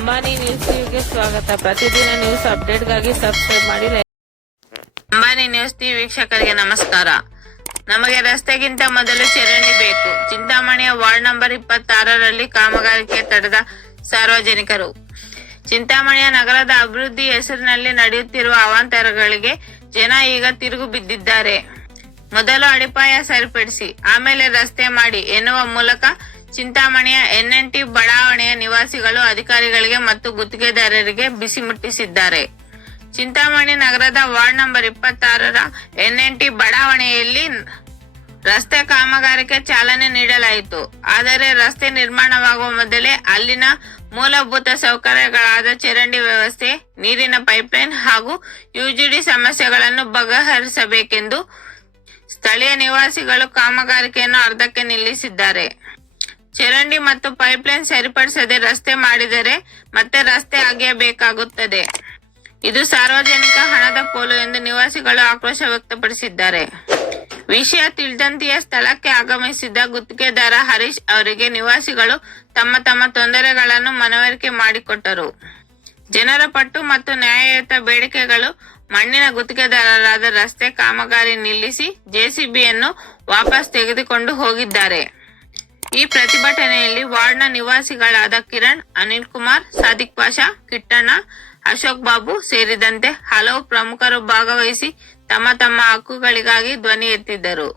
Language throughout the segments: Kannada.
ಅಂಬಾನಿ ನ್ಯೂಸ್ಗೆ ಸ್ವಾಗತ. ಪ್ರತಿದಿನ ನ್ಯೂಸ್ ಅಪ್ಡೇಟ್ಗಾಗಿ ಸಬ್ಸ್ಕ್ರೈಬ್ ಮಾಡಿ. ಅಂಬಾನಿ ನ್ಯೂಸ್ ಟಿವಿ ವೀಕ್ಷಕರಿಗೆ ನಮಸ್ಕಾರ. ನಮಗೆ ರಸ್ತೆಗಿಂತ ಮೊದಲು ಚರಂಡಿ ಬೇಕು. ಚಿಂತಾಮಣಿಯ ವಾರ್ಡ್ ನಂಬರ್ 26ರಲ್ಲಿ ಕಾಮಗಾರಿಕೆ ತಡೆದ ಸಾರ್ವಜನಿಕರು. ಚಿಂತಾಮಣಿಯ ನಗರದ ಅಭಿವೃದ್ಧಿ ಹೆಸರಿನಲ್ಲಿ ನಡೆಯುತ್ತಿರುವ ಅವಾಂತರಗಳಿಗೆ ಜನ ಈಗ ತಿರುಗು ಬಿದ್ದಿದ್ದಾರೆ. ಮೊದಲು ಅಡಿಪಾಯ ಸರಿಪಡಿಸಿ ಆಮೇಲೆ ರಸ್ತೆ ಮಾಡಿ ಎನ್ನುವ ಮೂಲಕ ಚಿಂತಾಮಣಿಯ NNT ಬಡಾವಣೆಯ ನಿವಾಸಿಗಳು ಅಧಿಕಾರಿಗಳಿಗೆ ಮತ್ತು ಗುತ್ತಿಗೆದಾರರಿಗೆ ಬಿಸಿ ಮುಟ್ಟಿಸಿದ್ದಾರೆ. ಚಿಂತಾಮಣಿ ನಗರದ ವಾರ್ಡ್ ನಂಬರ್ 26ರ NNT ಬಡಾವಣೆಯಲ್ಲಿ ರಸ್ತೆ ಕಾಮಗಾರಿಕೆ ಚಾಲನೆ ನೀಡಲಾಯಿತು. ಆದರೆ ರಸ್ತೆ ನಿರ್ಮಾಣವಾಗುವ ಮೊದಲೇ ಅಲ್ಲಿನ ಮೂಲಭೂತ ಸೌಕರ್ಯಗಳಾದ ಚರಂಡಿ ವ್ಯವಸ್ಥೆ, ನೀರಿನ ಪೈಪ್ಲೈನ್ ಹಾಗೂ UGD ಸಮಸ್ಯೆಗಳನ್ನು ಬಗೆಹರಿಸಬೇಕೆಂದು ಸ್ಥಳೀಯ ನಿವಾಸಿಗಳು ಕಾಮಗಾರಿಕೆಯನ್ನು ಅರ್ಧಕ್ಕೆ ನಿಲ್ಲಿಸಿದ್ದಾರೆ. ಚರಂಡಿ ಮತ್ತು ಪೈಪ್ಲೈನ್ ಸರಿಪಡಿಸದೆ ರಸ್ತೆ ಮಾಡಿದರೆ ಮತ್ತೆ ರಸ್ತೆ ಅಗೆಯಬೇಕಾಗುತ್ತದೆ. ಇದು ಸಾರ್ವಜನಿಕ ಹಣದ ಪೋಲು ಎಂದು ನಿವಾಸಿಗಳು ಆಕ್ರೋಶ ವ್ಯಕ್ತಪಡಿಸಿದ್ದಾರೆ. ವಿಷಯ ತಿಳಿದಂತೆಯೇ ಸ್ಥಳಕ್ಕೆ ಆಗಮಿಸಿದ್ದ ಗುತ್ತಿಗೆದಾರ ಹರೀಶ್ ಅವರಿಗೆ ನಿವಾಸಿಗಳು ತಮ್ಮ ತಮ್ಮ ತೊಂದರೆಗಳನ್ನು ಮನವರಿಕೆ ಮಾಡಿಕೊಟ್ಟರು. ಜನರ ಪಟ್ಟು ಮತ್ತು ನ್ಯಾಯಯುತ ಬೇಡಿಕೆಗಳು ಮಣ್ಣಿನ ಗುತ್ತಿಗೆದಾರರಾದ ರಸ್ತೆ ಕಾಮಗಾರಿ ನಿಲ್ಲಿಸಿ JCBಯನ್ನು ವಾಪಸ್ ತೆಗೆದುಕೊಂಡು ಹೋಗಿದ್ದಾರೆ. ಈ ಪ್ರತಿಭಟನೆಯಲ್ಲಿ ವಾರ್ಡ್ನ ನಿವಾಸಿಗಳಾದ ಕಿರಣ್, ಅನಿಲ್ ಕುಮಾರ್, ಸಾದಿಕ್ ಪಾಷಾ, ಕಿಟ್ಟಣ್ಣ, ಅಶೋಕ್ ಬಾಬು ಸೇರಿದಂತೆ ಹಲವು ಪ್ರಮುಖರು ಭಾಗವಹಿಸಿ ತಮ್ಮ ತಮ್ಮ ಹಕ್ಕುಗಳಿಗಾಗಿ ಧ್ವನಿ ಎತ್ತಿದ್ದರು.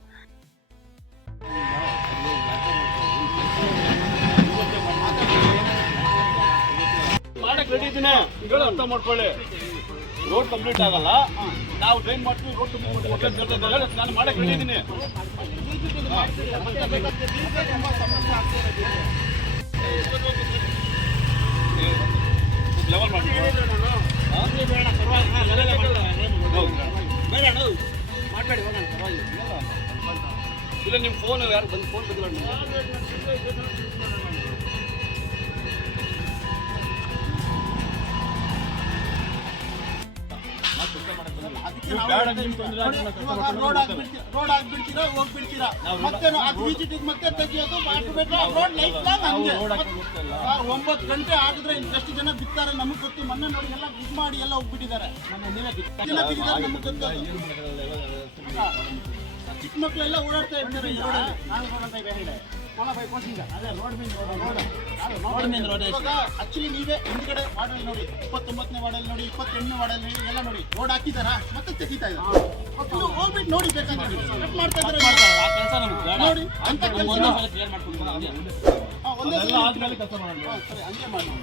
ರೋಡ್ ಕಂಪ್ಲೀಟ್ ಆಗಲ್ಲ, ನಾವು ಡ್ರೈನ್ ಮಾಡ್ತೀವಿ. ರೋಡ್ ಕಂಪ್ಲೀಟ್ ನಾನು ಮಾಡಕ್ಕೆ ರೆಡಿ ಇದ್ದೀನಿ. ಲೆವೆಲ್ ಮಾಡಿ ಇಲ್ಲ. ನಿಮ್ಮ ಫೋನ್ ಯಾರು ಬಂದು ಫೋನ್ ಬಂದಿಲ್ಲ. ರೋಡ್ ಆಗ್ಬಿಡ್ತೀರಾ, ಹೋಗ್ಬಿಡ್ತೀರಾ, ಮತ್ತೆ ಮತ್ತೆ ತೆಗಿಯೋದು ಮಾಡ್ಬೇಕು. ರೋಡ್ ಲೈಟ್ 9 ಗಂಟೆ ಆಗಿದ್ರೆ ಎಷ್ಟು ಜನ ಬಿತ್ತಾರೆ ನಮಗ್ ಗೊತ್ತು. ಮೊನ್ನೆ ನೋಡಿ ಎಲ್ಲ ಇದು ಮಾಡಿ ಎಲ್ಲ ಹೋಗ್ಬಿಟ್ಟಿದ್ದಾರೆ. ನಮಗ್ ಗೊತ್ತು. ಚಿಕ್ಕ ಮಕ್ಕಳೆಲ್ಲ ಓಡಾಡ್ತಾ ಇರ್ತಾರೆ. ಆಕ್ಚುಲಿ ನೀವೇ ಹಿಂದ್ಗಡೆ ವಾರ್ಡಲ್ಲಿ ನೋಡಿ, 29ನೇ ವಾರ್ಡಲ್ಲಿ ನೋಡಿ, 28ನೇ ವಾರ್ಡಲ್ಲಿ ನೋಡಿ, ಎಲ್ಲ ನೋಡಿ ರೋಡ್ ಹಾಕಿದಾರ ಮತ್ತೆ ತೆಗಿತಾ ಇದ್ದಾರೆ. ಹೋಗ್ಬಿಟ್ಟು ನೋಡಿ ಬೇಕಾದ್ರೆ ಮಾಡ್ತಾ ಇದ್ದಾರೆ ನೋಡಿ ಅಂತ ಕೆಲಸ ಆದ್ಮೇಲೆ ಕೆಲಸ ಮಾಡೋಣ. ಸರಿ, ಹಂಗೆ ಮಾಡೋಣ.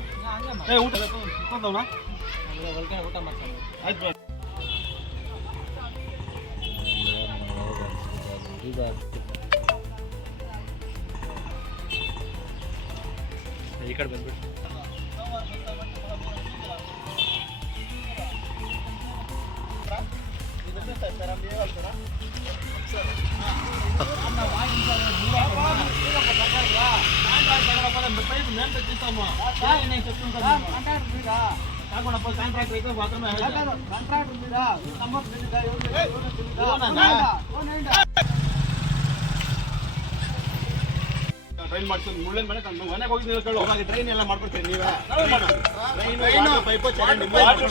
ಊಟ ಆಯ್ತು. ಈ ಕಡೆ ಬಂದ್ಬಿಟ್ಟು ಟ್ರೈನ್ ಮಾಡ್ತೀನಿ. ಮುಳ್ಳಿನ ಮನೆ ಮನೆಗೆ ಹೋಗಿದ್ದೀವಿ ಕೇಳು. ಟ್ರೈನ್ ಎಲ್ಲ ಮಾಡ್ಕೊಡ್ತೀವಿ ನೀವೇ. ಪೈಪು ಚರಂಡಿ ವಾಟರ್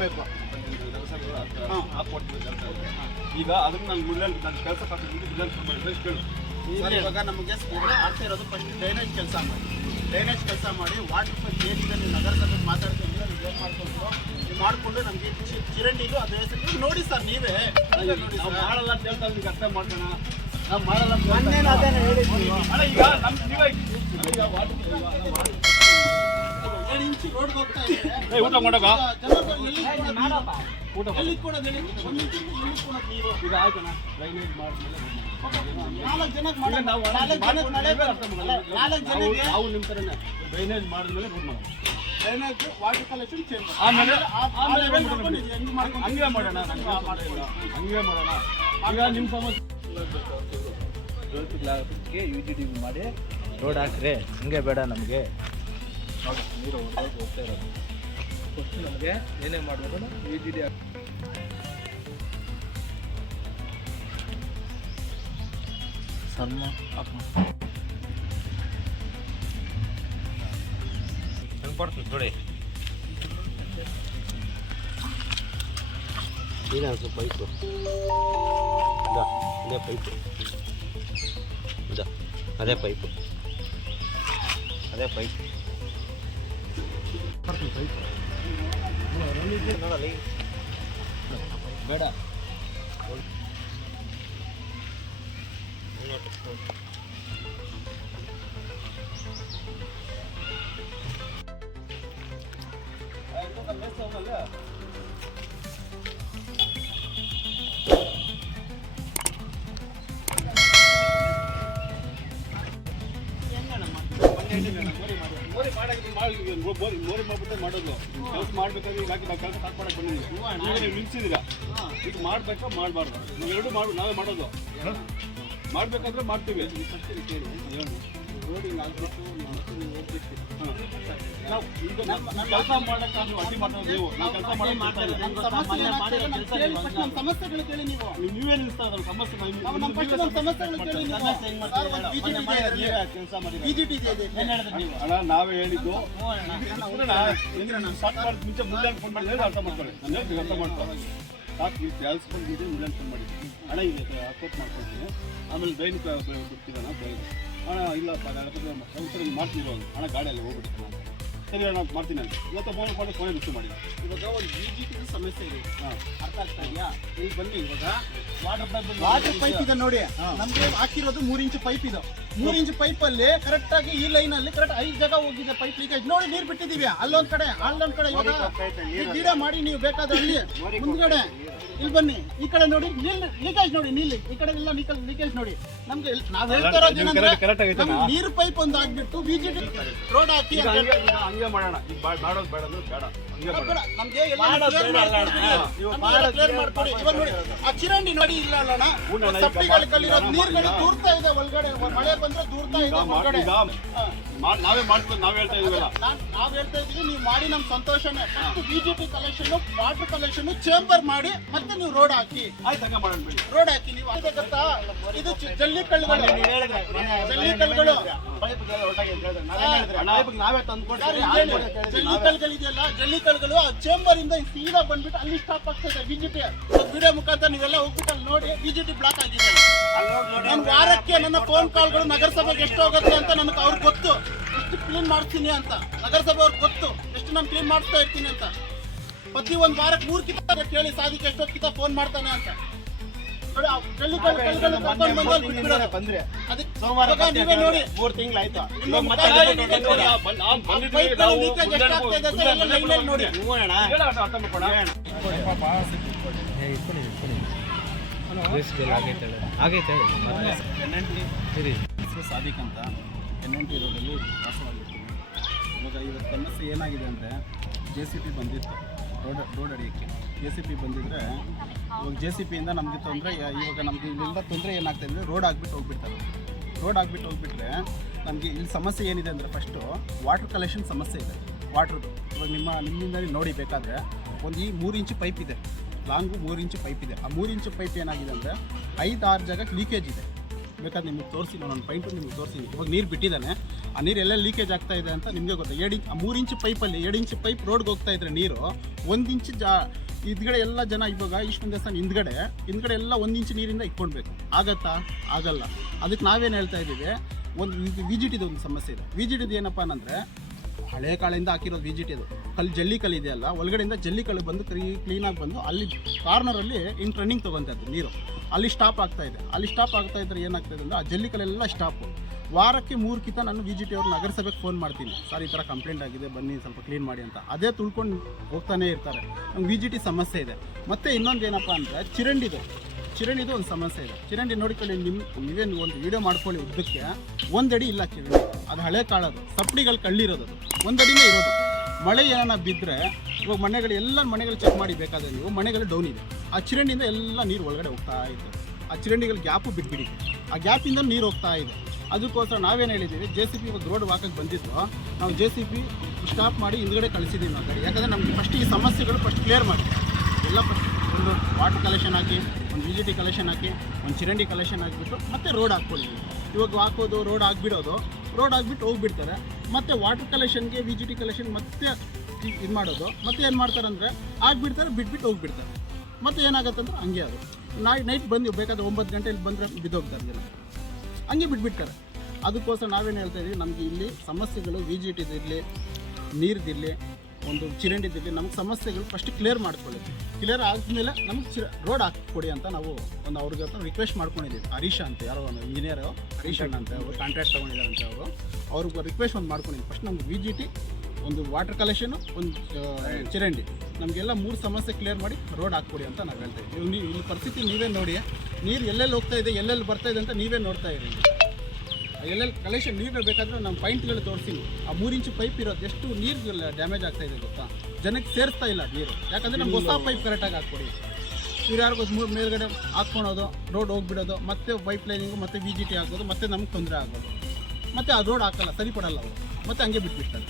ಪೈಪು ಈಗ ಅದಕ್ಕೆ ನಾನು ಮುಳ್ಳಿನ ನನ್ನ ಕೆಲಸ ಕೇಳು. ಇವಾಗ ನಮಗೆ ಆಗ್ತಾ ಇರೋದು ಫಸ್ಟ್ ಡ್ರೈನೇಜ್ ಕೆಲಸ ಮಾಡಿ. ಡ್ರೈನೇಜ್ ಕೆಲಸ ಮಾಡಿ ವಾಟರ್ ಪೈಪ್ ಏನಿದೆ ನೀವು ನಗರದಲ್ಲಿ ಮಾತಾಡ್ತಿದ್ದೀರ, ನೀವು ಏನು ಮಾಡ್ಕೊಂಡು ಮಾಡಿಕೊಂಡು ನಮಗೆ ಚಿರಂಡಿಗೂ ಅದು ಹೆಸರು ನೋಡಿ ಸರ್. ನೀವೇ ಮಾಡಲ್ಲ ಅಂತ ಹೇಳ್ತಾ ಈಗ ಅರ್ಥ ಮಾಡ್ಕೋಣ. ನಾವು ಮಾಡಲ್ಲ ಈಗ ನಮ್ಮ 7 ಇಂಚು ರೋಡ್ಗೆ ಹೋಗ್ತಾ ಇದೆ. ಊಟ ಮಾಡೋಕ ಊಟ ಎಲ್ಲಿ ಕೊಡೋದು ಹೇಳಿ. 1 ಇಂಚು ಎಲ್ಲಿ ಕೊಡೋದು ನೀರು. ಈಗ ಆಯ್ತಣ್ಣ, ಡ್ರೈನೇಜ್ ಮಾಡಿದ್ಮೇಲೆ 4 ಜನಕ್ಕೆ ಮಾಡಿ. ನಾವು 4 ಜನಕ್ಕೆ ನಾವು ನಿಮ್ಮ ಥರನೇ ಡ್ರೈನೇಜ್ ಮಾಡಿದ್ಮೇಲೆ ರೋಡ್ ಮಾಡೋಣ. ಡ್ರೈನೇಜ್ ವಾಟರ್ ಕಲೆಕ್ಷನ್ ಚೇಂಜ್ ಆಮೇಲೆ ಹಂಗೆ ಮಾಡೋಣ. ಹಂಗೆ ಮಾಡೋಣ. ಈಗ ನಿಮ್ಮ ಸಮಸ್ಯೆ UGD ಮಾಡಿ ರೋಡ್ ಹಾಕ್ರೆ ಹಂಗೆ ಬೇಡ. ನಮಗೆ ನೀರು ಹೋಗ್ತಾ ಇರೋದು ಫಸ್ಟ್ ನಮಗೆ ಏನೇ ಮಾಡಬೇಕು UGD ಕೊಡ್ತೀನಿ ನೋಡಿ. ಏನಾದ್ರು ಪೈಪು ಇದೇ ಪೈಪು ಅದೇ ಪೈಪು ಬೇಡ ಮೋರಿ ಮಾಡ್ಬಿಟ್ಟೆ ಮಾಡೋದು. ಕೆಲಸ ಮಾಡ್ಬೇಕಾದ್ರೆ ಈಗ ನಾವು ಕೆಲಸ ಸ್ಟಾರ್ಟ್ ಮಾಡಕ್ಕೆ ಬಂದಿದ್ದೀವಿ. ಈಗ ನೀವು ನಿಲ್ಸಿದ್ದೀರಾ, ಇದು ಮಾಡ್ಬೇಕಾ ಮಾಡಬಾರ್ದು? ನಾವೆರಡು ನಾವೇ ಮಾಡೋದು. ಮಾಡ್ಬೇಕಾದ್ರೆ ಮಾಡ್ತೀವಿ. ರೋಡಿಂಗ್ ಆಗ್ಬಿಟ್ಟು ನಾವು ಕೆಲಸ ಮಾಡಕ್ಕೆ ಅಡ್ಡಿ ಮಾಡೋದು ನೀವು. ಕೆಲಸ ಸಮಸ್ಯೆಗಳು ಕೇಳಿ ನೀವೇ ನಿಲ್ಲಿಸ್ತಾ ಇದ್ದಾರೆ ಸಮಸ್ಯೆ. ಅಣ್ಣ ನಾವೇ ಹೇಳಿದ್ದು ಮುಂಚೆ ಮುಂದೆ ಫೋನ್ ಮಾಡಿ ಹೇಳಿ ಅರ್ಥ ಮಾಡ್ಕೊಳ್ಳಿ. ನಾನು ಹೇಳ್ತೀನಿ ಅರ್ಥ ಮಾಡ್ಕೊಳ್ಳಿ. ಸಾಕು ನೀವು ಕೇಳಿಸ್ಕೊಂಡು ಮುಂಚೆ ಮುಂದೆ ಫೋನ್ ಮಾಡಿ ಅಣ್ಣ ಈಗ ಅಕ್ಸೆಪ್ಟ್ ಮಾಡ್ಕೊಳ್ತೀನಿ. ಆಮೇಲೆ ಡ್ರೈನ್ ಬಿಡ್ತೀರಣ್ಣ ಡ್ರೈನ್ ಅಣ್ಣ ಇಲ್ಲಪ್ಪ ಮಾಡ್ತೀನಿ ಅಣ್ಣ ಗಾಡಿಯಲ್ಲಿ ಹೋಗ್ಬಿಡ್ತೀನಿ ಅಂತ. ಸರಿ ಅಣ್ಣ ಮಾಡ್ತೀನಿ ಅಂತ ಇವತ್ತು ಫೋನ್ ಮಾಡಿ ಫೋನೇ ರಿಸೀವ್ ಮಾಡಿ. ಇವಾಗ ಒಂದು BJP ಸಮಸ್ಯೆ ಇದೆ, ಅರ್ಥ ಆಗ್ತಾ ಇದೆಯಾ? ಇಲ್ಲಿ ಬನ್ನಿ. ಇವಾಗ ವಾಟರ್ ಪೈಪ್ ಇದೆ ನೋಡಿ, ನಮ್ಗೆ ಹಾಕಿರೋದು 3 ಇಂಚ್ ಪೈಪ್ ಇದೆ. 3 ಇಂಚ್ ಪೈಪ್ ಅಲ್ಲಿ ಕರೆಕ್ಟ್ ಆಗಿ ಈ ಲೈನ್ ಅಲ್ಲಿ ಕರೆಕ್ಟ್ 5 ಜಾಗ ಹೋಗಿದೆ ಪೈಪ್ ಲೀಕೇಜ್. ನೋಡಿ ನೀರು ಬಿಟ್ಟಿದೀವಿ ಅಲ್ಲೊಂದ್ ಕಡೆ ಅಲ್ಲೊಂದ್ ಕಡೆ. ಇವಾಗ ಗಿಡ ಮಾಡಿ ನೀವು ಬೇಕಾದ್ರೆ ಅಲ್ಲಿ ಮುಂದ್ಗಡೆ ಇಲ್ಲಿ ಬನ್ನಿ, ಈ ಕಡೆ ನೋಡಿ ಲೀಕೇಜ್ ನೋಡಿ, ನೀಲಿ ಈ ಕಡೆ ಎಲ್ಲ ಲೀಕೇಜ್ ನೋಡಿ. ನಮ್ಗೆ ನಾವ್ ಹೇಳ್ತಾ ಇರೋದು ನೀರು ಪೈಪ್ ಒಂದು ಹಾಕ್ಬಿಟ್ಟು BJP ರೋಡ್ ಹಾಕಿ ಹಂಗೆ ಮಾಡೋಣ. ಈಗ ಮಾಡೋದು ಬೇಡ ಅಂದ್ರೆ ಬೇಡ, ಹಂಗೆ ಮಾಡೋಣ. ನಮ್ಗೆ ಕ್ಲಿಯರ್ ಮಾಡ್ಕೊಡಿ. ಇವಾಗ ನೋಡಿ ಆ ಚಿರಂಡಿ ನೋಡಿ ಇಲ್ಲ ಅಲ್ಲಣ್ಣ, ಸಪ್ಪಿಗಳು ಕಲ್ಲಿರೋದು ನೀರುಗಳು ದೂರ್ತಾ ಇದೆ ಒಳಗಡೆ. ಮಳೆ ಬಂದ್ರೆ ದೂರ್ತಾ ಇದೆ ಒಳಗಡೆ. ನಾವೇ ಮಾಡ್ಕೊಂಡು ನಾವ್ ಹೇಳ್ತಾ ಇದೀವಲ್ಲ, ನಾವ್ ಹೇಳ್ತಾ ಇದೀವಿ ನೀವು ಮಾಡಿ ನಮ್ ಸಂತೋಷನೇ. BJP collection, water collection chamber ಮಾಡಿ ಮತ್ತೆ ನೀವು ರೋಡ್ ಹಾಕಿ. ಆಯ್ತು ಹಂಗೆ ಮಾಡೋಣ ಬಿಡಿ. ರೋಡ್ ಹಾಕಿ ನೀವು ಗೊತ್ತಾ, ಇದು ಜಲ್ಲಿ ಕಲ್ಲುಗಳು. ಜಲ್ಲಿ ಕಲ್ಲುಗಳು ನಾವೇ ತಂದ್ಕೊಡ್ತೀವಿ. ಜಲ್ಲಿ ಕಲ್ಲುಗಳಿದೆಯಲ್ಲ, ಜಲ್ಲಿ ಕಲ್ಲುಗಳು ಆ ಚೇಂಬರ್ ಇಂದ ಸೀದಾ ಬಂದ್ಬಿಟ್ಟು ಅಲ್ಲಿ ಸ್ಟಾಪ್ ಆಗ್ತದೆ. BJP ವಿಡಿಯೋ ಮುಖಾಂತರ ನೀವೆಲ್ಲ ಹೋಗ್ಬಿಟ್ಟು ಅಲ್ಲಿ ನೋಡಿ BJP ಬ್ಲಾಕ್ ಆಗಿದೆ. ನನ್ನ ವಾರಕ್ಕೆ ನನ್ನ ಫೋನ್ ಕಾಲ್ಗಳು ನಗರಸಭೆಗೆ ಎಷ್ಟು ಹೋಗುತ್ತೆ ಅಂತ ನನಗೆ ಅವ್ರಿಗೆ ಗೊತ್ತು. ಎಷ್ಟು ಕ್ಲೀನ್ ಮಾಡ್ತೀನಿ ಅಂತ ನಗರಸಭೆ ಅವ್ರಿಗೆ ಗೊತ್ತು, ಎಷ್ಟು ನಾನು ಕ್ಲೀನ್ ಮಾಡಿಸ್ತಾ ಇರ್ತೀನಿ ಅಂತ. ಪ್ರತಿ ಒಂದು ವಾರಕ್ಕೆ 3 ಕಿತ ಕೇಳಿ ಸಾಧಿಕ ಎಷ್ಟೊತ್ತು ಕಿತ ಫೋನ್ ಮಾಡ್ತಾನೆ ಅಂತ. ನೋಡಿ ನೀವೇ ನೋಡಿ 3 ತಿಂಗಳಾಯ್ತು. ನೋಡಿ ಸಾದಿಕ್ ಅಂತ NNT ರೋಡಲ್ಲಿ ವಾಸವಾಗಿರ್ತೀನಿ. ಇವಾಗ ಇವತ್ತು ಸಮಸ್ಯೆ ಏನಾಗಿದೆ ಅಂದರೆ JCP ಬಂದಿತ್ತು ರೋಡ್ ಅಡಿಯೋಕ್ಕೆ. JCP ಬಂದಿದ್ದರೆ ಇವಾಗ JCPಯಿಂದ ನಮಗೆ ತೊಂದರೆ. ಇವಾಗ ನಮಗೆ ಇಲ್ಲಿಂದ ತೊಂದರೆ ಏನಾಗ್ತಾ ಅಂದರೆ ರೋಡ್ ಆಗಿಬಿಟ್ಟು ಹೋಗ್ಬಿಡ್ತಾರೆ. ರೋಡ್ ಆಗಿಬಿಟ್ಟು ಹೋಗ್ಬಿಟ್ರೆ ನಮಗೆ ಇಲ್ಲಿ ಸಮಸ್ಯೆ ಏನಿದೆ ಅಂದರೆ ಫಸ್ಟು ವಾಟರ್ ಕಲೆಕ್ಷನ್ ಸಮಸ್ಯೆ ಇದೆ. ವಾಟ್ರದ್ದು ಇವಾಗ ನಿಮ್ಮಿಂದ ನೋಡಿ ಬೇಕಾದರೆ ಒಂದು ಈ 3 ಇಂಚ್ ಪೈಪ್ ಇದೆ, ಲಾಂಗು 3 ಇಂಚ್ ಪೈಪ್ ಇದೆ. ಆ 3 ಇಂಚ್ ಪೈಪ್ ಏನಾಗಿದೆ ಅಂದರೆ 5-6 ಜಾಗಕ್ಕೆ ಲೀಕೇಜ್ ಇದೆ. ಬೇಕಾದ್ರೆ ನಿಮಗೆ ತೋರಿಸಿ, ನಾನು ಪೈಂಟು ನಿಮ್ಗೆ ತೋರಿಸಿ. ಇವಾಗ ನೀರು ಬಿಟ್ಟಿದ್ದಾನೆ, ಆ ನೀರು ಎಲ್ಲ ಲೀಕೇಜ್ ಆಗ್ತಾ ಇದೆ ಅಂತ ನಿಮಗೆ ಗೊತ್ತಾ. 3 ಇಂಚ್ ಪೈಪಲ್ಲಿ 2 ಇಂಚ್ ಪೈಪ್ ರೋಡ್ಗೆ ಹೋಗ್ತಾ ಇದ್ರೆ ನೀರು 1 ಇಂಚ್ ಹಿಂದ್ಗಡೆ ಎಲ್ಲ ಜನ ಇವಾಗ ಈಶ್ವರ ದೇವಸ್ಥಾನ ಹಿಂದ್ಗಡೆ ಎಲ್ಲ 1 ಇಂಚ್ ನೀರಿಂದ ಇಟ್ಕೊಳ್ಬೇಕು. ಆಗತ್ತಾ? ಆಗಲ್ಲ. ಅದಕ್ಕೆ ನಾವೇನು ಹೇಳ್ತಾ ಇದ್ದೀವಿ, ಒಂದು VGTದು ಒಂದು ಸಮಸ್ಯೆ ಇದೆ. VGTದು ಏನಪ್ಪ ಅಂದರೆ ಹಳೆ ಕಾಳಿಂದ ಹಾಕಿರೋದು VGT. ಅದು ಜಲ್ಲಿ ಕಲ್ಲು ಇದೆಯಲ್ಲ, ಒಳಗಡೆಯಿಂದ ಜಲ್ಲಿ ಕಲ್ಲು ಬಂದು ಕ್ಲೀನಾಗಿ ಬಂದು ಅಲ್ಲಿ ಕಾರ್ನರಲ್ಲಿ ರನ್ನಿಂಗ್ ತೊಗೊತಾ ಇದ್ದು ನೀರು ಅಲ್ಲಿ ಸ್ಟಾಪ್ ಆಗ್ತಾ ಇದೆ. ಅಲ್ಲಿ ಸ್ಟಾಪ್ ಆಗ್ತಾ ಇದ್ರೆ ಏನಾಗ್ತಾ ಇದೆ ಅಂದರೆ ಆ ಜಲ್ಲಿ ಕಲ್ಲೆಲ್ಲ ಸ್ಟಾಪು. ವಾರಕ್ಕೆ 3 ಕಿತ ನಾನು VGT ಅವ್ರು ನಗರಸಭೆಗೆ ಫೋನ್ ಮಾಡ್ತೀನಿ, ಸರ್ ಈ ಥರ ಕಂಪ್ಲೇಂಟ್ ಆಗಿದೆ ಬನ್ನಿ ಸ್ವಲ್ಪ ಕ್ಲೀನ್ ಮಾಡಿ ಅಂತ. ಅದೇ ತುಳ್ಕೊಂಡು ಹೋಗ್ತಾನೆ ಇರ್ತಾರೆ. ನಮ್ಗೆ VGT ಸಮಸ್ಯೆ ಇದೆ. ಮತ್ತು ಇನ್ನೊಂದು ಏನಪ್ಪ ಅಂದರೆ ಚಿರಂಡಿದು ಒಂದು ಸಮಸ್ಯೆ ಇದೆ. ಚಿರಂಡಿ ನೋಡಿಕೊಳ್ಳಿ, ನೀವೇನು ಒಂದು ವೀಡಿಯೋ ಮಾಡ್ಕೊಳ್ಳಿ. ಉದ್ದಕ್ಕೆ 1 ಅಡಿ ಇಲ್ಲ ಚಿರಂಡಿ. ಅದು ಹಳೆ ಕಾಳದು, ಸಪ್ಳಿಗಳು ಕಳ್ಳಿರೋದು, ಅದು 1 ಅಡಿನೇ ಇರೋದು. ಮಳೆ ಏನಾನ ಬಿದ್ದರೆ ಇವಾಗ ಎಲ್ಲ ಮನೆಗಳು ಚೆಕ್ ಮಾಡಿ ಬೇಕಾದರೆ ನೀವು ಮನೆಗಳು ಡೌನ್ ಇದೆ. ಆ ಚಿರಂಡಿಯಿಂದ ಎಲ್ಲ ನೀರು ಒಳಗಡೆ ಹೋಗ್ತಾ ಇದೆ. ಆ ಚಿರಂಡಿಗಳ ಗ್ಯಾಪು ಬಿಟ್ಬಿಡಿ, ಆ ಗ್ಯಾಪಿಂದ ನೀರು ಹೋಗ್ತಾ ಇದೆ. ಅದಕ್ಕೋಸ್ಕರ ನಾವೇನು ಹೇಳಿದ್ದೀವಿ, JCP ಇವತ್ತು ರೋಡ್ ವಾಕಕ್ಕೆ ಬಂದಿದ್ದು ನಾವು JCP ಸ್ಟಾಪ್ ಮಾಡಿ ಹಿಂದ್ಗಡೆ ಕಳಿಸಿದ್ದೀವಿ ನಾವು ಗಾಡಿ. ಯಾಕಂದರೆ ನಮಗೆ ಫಸ್ಟ್ ಈ ಸಮಸ್ಯೆಗಳು ಫಸ್ಟ್ ಕ್ಲಿಯರ್ ಮಾಡಿ ಎಲ್ಲ ಫಸ್ಟ್ ಒಂದು ವಾಟರ್ ಕಲೆಕ್ಷನ್ ಹಾಕಿ ಒಂದು ವಿ ಜಿ ಟಿ ಕಲೆಕ್ಷನ್ ಹಾಕಿ ಒಂದು ಚರಂಡಿ ಕಲೆಕ್ಷನ್ ಹಾಕಿಬಿಟ್ಟು ಮತ್ತೆ ರೋಡ್ ಹಾಕ್ಕೊಳ್ಳಿ. ಇವಾಗ ಹಾಕೋದು ರೋಡ್ ಆಗಿಬಿಡೋದು, ರೋಡ್ ಆಗಿಬಿಟ್ಟು ಹೋಗ್ಬಿಡ್ತಾರೆ. ಮತ್ತು ವಾಟರ್ ಕಲೆಕ್ಷನ್ಗೆ ವಿ ಜಿ ಟಿ ಕಲೆಕ್ಷನ್ ಮತ್ತೆ ಇದು ಮಾಡೋದು. ಮತ್ತೆ ಏನು ಮಾಡ್ತಾರೆ ಅಂದರೆ ಆಗಿಬಿಡ್ತಾರೆ, ಬಿಟ್ಬಿಟ್ಟು ಹೋಗ್ಬಿಡ್ತಾರೆ. ಮತ್ತೆ ಏನಾಗುತ್ತಂದ್ರೆ ಹಂಗೆ ಅದು ನೈಟ್ ಬಂದು ಬೇಕಾದ್ರೆ 9 ಗಂಟೆಲಿ ಬಂದರೆ ಬಿದ್ದೋಗ್ತಾರೆ ಜನ, ಹಂಗೆ ಬಿಟ್ಬಿಡ್ತಾರೆ. ಅದಕ್ಕೋಸ್ಕರ ನಾವೇನು ಹೇಳ್ತಾ ಇದ್ದೀವಿ, ನಮಗೆ ಇಲ್ಲಿ ಸಮಸ್ಯೆಗಳು ವಿ ಜಿ ಟಿದಿರಲಿ, ನೀರ್ದಿರಲಿ, ಒಂದು ಚರಂಡಿದಿರಲಿ, ನಮಗೆ ಸಮಸ್ಯೆಗಳು ಫಸ್ಟ್ ಕ್ಲಿಯರ್ ಮಾಡ್ಕೊಳ್ಳಿ. ಕ್ಲಿಯರ್ ಆದಮೇಲೆ ನಮಗೆ ರೋಡ್ ಹಾಕಿಕೊಡಿ ಅಂತ ನಾವು ಒಂದು ಅವ್ರಿಗೆ ರಿಕ್ವೆಸ್ಟ್ ಮಾಡ್ಕೊಂಡಿದ್ದೀವಿ. ಹರೀಶ್ ಅಂತ ಯಾರೋ ಒಂದು ಇಂಜಿನಿಯರು, ಹರೀಶ್ ಅಣ್ಣ ಅಂತ ಅವರು ಕಾಂಟ್ರಾಕ್ಟ್ ತೊಗೊಂಡಿದ್ದಾರಂತೆ. ಅವ್ರಿಗೆ ರಿಕ್ವೆಸ್ಟ್ ಒಂದು ಮಾಡ್ಕೊಂಡಿದ್ದೀವಿ. ಫಸ್ಟ್ ನಮ್ಗೆ ವಿ ಜಿ ಟಿ, ಒಂದು ವಾಟರ್ ಕಲೆಕ್ಷನು, ಒಂದು ಚರಂಡಿ, ನಮಗೆಲ್ಲ 3 ಸಮಸ್ಯೆ ಕ್ಲಿಯರ್ ಮಾಡಿ ರೋಡ್ ಹಾಕ್ಕೊಡಿ ಅಂತ ನಾವು ಹೇಳ್ತಾ ಇದ್ದೀವಿ. ನೀವು ಇಲ್ಲಿ ಪರಿಸ್ಥಿತಿ ನೀವೇ ನೋಡಿ, ನೀರು ಎಲ್ಲೆಲ್ಲಿ ಹೋಗ್ತಾ ಇದೆ, ಎಲ್ಲೆಲ್ಲಿ ಬರ್ತಾ ಇದೆ ಅಂತ ನೀವೇ ನೋಡ್ತಾ ಇರಿ. ಎಲ್ಲೆಲ್ಲಿ ಕಲೆಕ್ಷನ್ ನೀವೇ ಬೇಕಾದರೆ ನಮ್ಮ ಪಾಯಿಂಟ್ಗಳು ತೋರಿಸಿ. ಆ 3 ಇಂಚು ಪೈಪ್ ಇರೋದು ಎಷ್ಟು ನೀರು ಡ್ಯಾಮೇಜ್ ಆಗ್ತಾ ಇದೆ ಗೊತ್ತಾ? ಜನಕ್ಕೆ ಸೇರಿಸ್ತಾ ಇಲ್ಲ ನೀರು. ಯಾಕಂದರೆ ನಮ್ಗೆ ಹೊಸ ಪೈಪ್ ಕರೆಕ್ಟಾಗಿ ಹಾಕ್ಕೊಡಿ. ಇವ್ರು ಯಾರಿಗೂ ಮೇಲ್ಗಡೆ ಹಾಕ್ಕೊಳೋದು, ರೋಡ್ ಹೋಗ್ಬಿಡೋದು, ಮತ್ತೆ ಪೈಪ್ ಲೈನಿಂಗು, ಮತ್ತೆ ವಿ ಜಿ ಟಿ ಹಾಕೋದು, ಮತ್ತೆ ನಮ್ಗೆ ತೊಂದರೆ ಆಗೋದು. ಮತ್ತು ಆ ರೋಡ್ ಹಾಕಲ್ಲ, ಸರಿಪಡಲ್ಲ ಅವರು, ಮತ್ತೆ ಹಂಗೆ ಬಿಟ್ಬಿಡ್ತಾರೆ.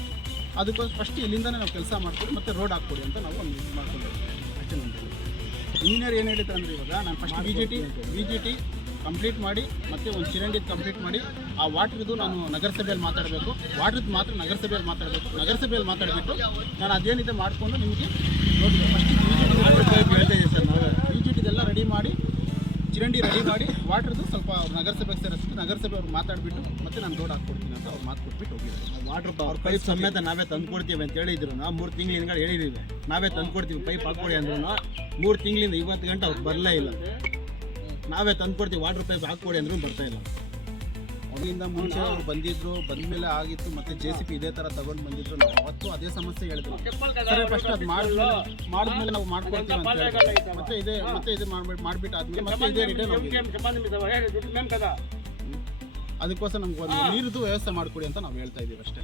ಅದಕ್ಕೋಸ್ಕರ ಫಸ್ಟ್ ಇಲ್ಲಿಂದನೇ ನಾವು ಕೆಲಸ ಮಾಡ್ಕೊಡಿ, ಮತ್ತು ರೋಡ್ ಹಾಕ್ಕೊಡಿ ಅಂತ ನಾವು ಒಂದು ಇದು ಮಾಡ್ಕೊಂಡಿದ್ದೀವಿ. ಅಷ್ಟೇ ನಮ್ಮದು ಇಂಜಿನಿಯರ್ ಏನು ಹೇಳಿದ್ರು ಅಂದರೆ, ಇವಾಗ ನಾನು first we G T complete ಮಾಡಿ, ಮತ್ತು ಒಂದು ಚರಂಡಿದು ಕಂಪ್ಲೀಟ್ ಮಾಡಿ, ಆ ವಾಟ್ರದ್ದು ನಾನು ನಗರಸಭೆಯಲ್ಲಿ ಮಾತಾಡಬೇಕು. ವಾಟ್ರದ್ದು ಮಾತ್ರ ನಗರಸಭೆಯಲ್ಲಿ ಮಾತಾಡಬೇಕು. ನಾನು ಅದೇನಿದೆ ಮಾಡಿಕೊಂಡು ನಿಮಗೆ ನೋಡಿ ಫಸ್ಟ್ ಹೇಳ್ತಾ ಇದ್ದೀವಿ ಸರ್. ನಾವು ವಿ ಜಿ ಟಿದೆಲ್ಲ ರೆಡಿ ಮಾಡಿ, ಚರಂಡಿ ರೆಡಿ ಮಾಡಿ, ವಾಟ್ರದ್ದು ಸ್ವಲ್ಪ ಅವ್ರು ನಗರಸಭೆಗೆ ಸೇರಿಸ್ಬಿಟ್ಟು ನಗರಸಭೆ ಅವ್ರು ಮಾತಾಡಿಬಿಟ್ಟು ಮತ್ತೆ ನಾನು ರೋಡ್ ಹಾಕ್ಕೊಡ್ತೀನಿ ಅಂತ ಅವ್ರು ಮಾತು ಕೊಟ್ಬಿಟ್ಟು ಹೋಗಿದ್ದಾರೆ. ವಾಟರ್ ಅವ್ರ ಪೈಪ್ ಸಮೇತ ನಾವೇ ತಂದುಕೊಡ್ತೀವಿ ಅಂತ ಹೇಳಿದ್ರು. 3 ತಿಂಗಳ ಹಿಂದ್ಗಡೆ ಹೇಳಿದ್ದೀವಿ, ನಾವೇ ತಂದುಕೊಡ್ತೀವಿ ಪೈಪ್ ಹಾಕ್ಕೊಡಿ ಅಂದ್ರೂ 3 ತಿಂಗಳಿಂದ 20 ಗಂಟೆ ಅವ್ರು ಬರಲೇ ಇಲ್ಲ. ನಾವೇ ತಂದುಕೊಡ್ತೀವಿ ವಾಟರ್ ಪೈಪ್ ಹಾಕ್ಕೊಡಿ ಅಂದ್ರೂ ಬರ್ತಾ ಇಲ್ಲ. ಅಲ್ಲಿಂದ ಮುಂಚೆ ಅವ್ರು ಬಂದಿದ್ರು, ಬಂದಮೇಲೆ ಆಗಿತ್ತು. ಮತ್ತೆ JCB ಇದೇ ಥರ ತಗೊಂಡು ಬಂದಿದ್ರು. ನಾವು ಅವತ್ತು ಅದೇ ಸಮಸ್ಯೆ ಹೇಳಿದ್ರು. ಸರಿ ಫಸ್ಟ್ ಅದು ಮಾಡಿದ್ಮೇಲೆ ನಾವು ಮಾಡ್ಕೊಡ್ತೀವಿ ಅಂತ ಹೇಳಿದ್ರು. ಮತ್ತೆ ಇದು ಮಾಡಿಬಿಟ್ಟು ಆದ್ಮೇಲೆ ಮತ್ತೆ ಇದೇ ರಿಟರ್ನ್ ಹೋಗಿದೆ. ಅದಕ್ಕೋಸ್ಕರ ನಮ್ಗೆ ಒಂದು ನೀರಿದ್ದು ವ್ಯವಸ್ಥೆ ಮಾಡಿಕೊಡಿ ಅಂತ ನಾವು ಹೇಳ್ತಾ ಇದ್ದೀವಿ ಅಷ್ಟೇ.